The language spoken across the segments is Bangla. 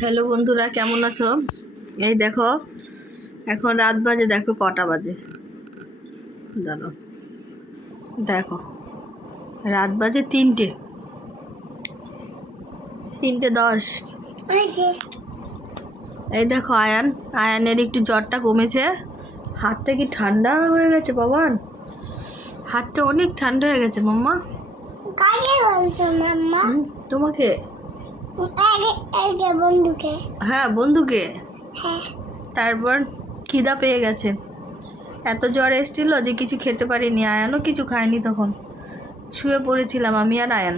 হ্যালো বন্ধুরা, কেমন আছো? এই দেখো, এখন রাত বাজে, দেখো কটা বাজে। দাঁড়াও, দেখো রাত বাজে 3:10। এই দেখো আয়ানের একটু জ্বরটা কমেছে। হাতটা কি ঠান্ডা হয়ে গেছে বাবান? হাতটা অনেক ঠান্ডা হয়ে গেছে মাম্মা। তোমাকে? হ্যাঁ, বন্ধুকে। তারপর খিদা পেয়ে গেছে, এত জ্বর এসেছিল যে কিছু খেতে পারিনি। আয়ানও কিছু খায়নি, তখন শুয়ে পড়েছিলাম আমি আর আয়ান।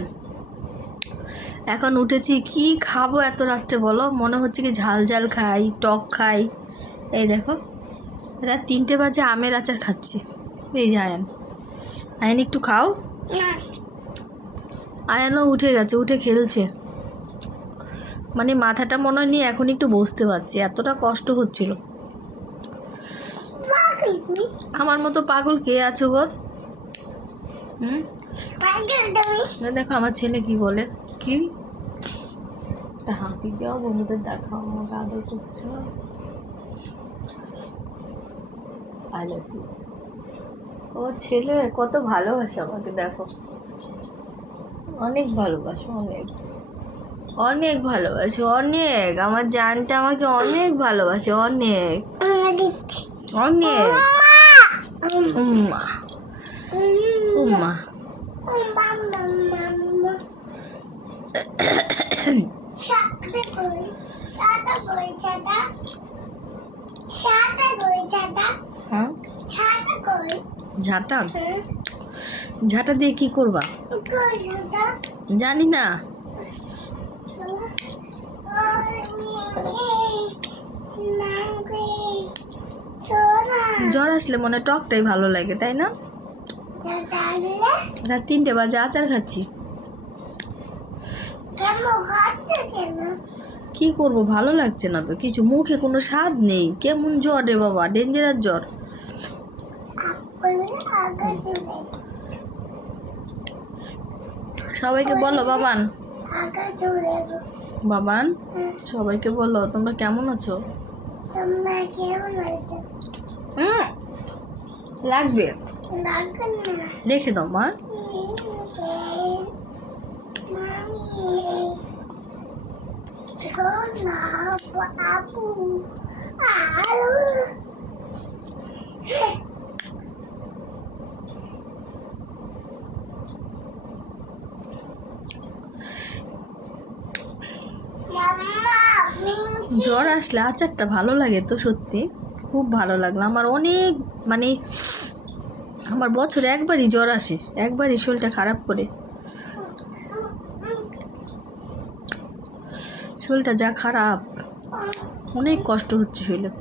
এখন উঠেছি, কি খাবো এত রাত্রে বলো? মনে হচ্ছে কি ঝাল ঝাল খাই, টক খাই। এই দেখো রাত 3টে বাজে, আমের আচার খাচ্ছি। এই যে আয়ান একটু খাও। আয়ানও উঠে গেছে, উঠে খেলছে। মানে মাথাটা মনে হয় নিয়ে এখন একটু বসতে পারছি, এতটা কষ্ট হচ্ছিল। আমার মতো পাগল কে আছে গো? দেখো আমার ছেলে কি বলে, কি একটা হাঁপি দেওয়া, বন্ধুদের দেখাও, আমাকে আদর করছে। I love you. ও ছেলে কত ভালোবাসে আমাকে, দেখো অনেক ভালোবাসে, অনেক অনেক ভালোবাসে, অনেক। আমার জানটা আমাকে অনেক ভালোবাসে, অনেক অনেক। উম্মা উম্মা। হ্যাঁ, ঝাঁটা ঝাঁটা দিয়ে কি করবা জানি না। জ্বর আসলে মনে টকটাই ভালো লাগে, তাই না? রাত 3টে বাজে আচার খাচ্ছি। কি করব, ভালো লাগছে না তো কিছু, মুখে কোনো স্বাদ নেই। কেমন জ্বর রে বাবা, ডেঞ্জারাস জ্বর। সবাইকে বলো বাবান, বাবান সবাইকে বলো তোমরা কেমন আছো। লাগবে, রেখে দাও মা। জ্বর আসলে আচারটা ভালো লাগে তো, সত্যি খুব ভালো লাগলো আমার। অনেক মানে আমার বছরে একবারই জ্বর আসে, একবারই শরীরটা খারাপ করে। শরীরটা যা খারাপ, অনেক কষ্ট হচ্ছে শরীরে।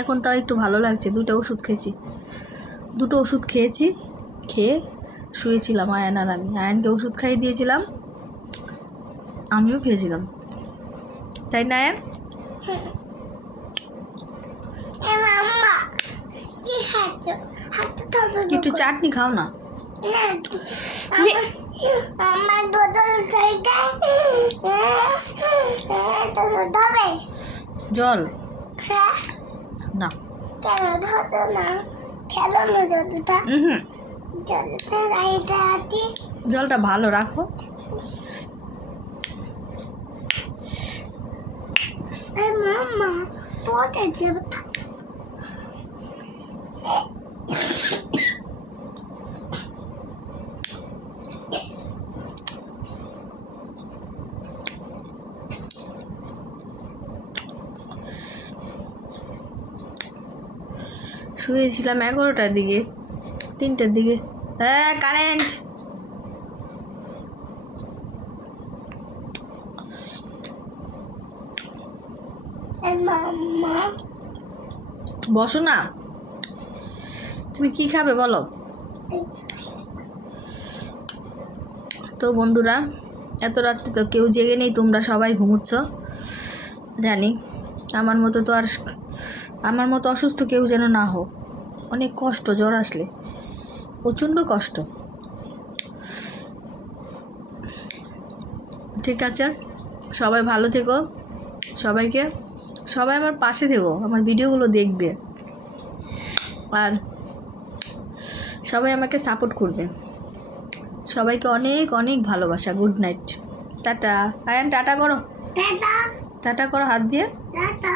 এখন তাও একটু ভালো লাগছে। দুটো ওষুধ খেয়েছি, খেয়ে শুয়েছিলাম আয়ান আর আমি। আয়ানকে ওষুধ খাইয়ে দিয়েছিলাম, আমিও খেয়েছিলাম, তাই না আয়ান? একটু চাটনি খাও না। আমার বোতল জল না, কেন ধরতো না? ফেলো না জলটা, জলটা রাইতে আছি। জলটা ভালো রাখো। মাম্মা পড়ে যাবে। শুয়েছিলাম 11টার দিকে, 3টার দিকে। হ্যাঁ, কারেন্ট। মাম্মা বসো না, তুমি কি খাবে বলো? তো বন্ধুরা, এত রাত্রে তো কেউ জেগে নেই, তোমরা সবাই ঘুমোচ্ছ জানি। আমার মতো অসুস্থ কেউ যেন না হোক। অনেক কষ্ট জ্বর আসলে, প্রচণ্ড কষ্ট। ঠিক আছে, সবাই ভালো থেকো, সবাই আমার পাশে থেকো, আমার ভিডিওগুলো দেখবে আর সবাই আমাকে সাপোর্ট করবে। সবাইকে অনেক অনেক ভালোবাসা। Good night, ta-ta. Ayaan ta-ta করো, টাটা টাটা করো হাত দিয়ে, টাটা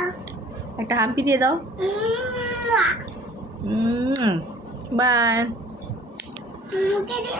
একটা হাম্পি দিয়ে দাও। বাই। মুখে দিয়ে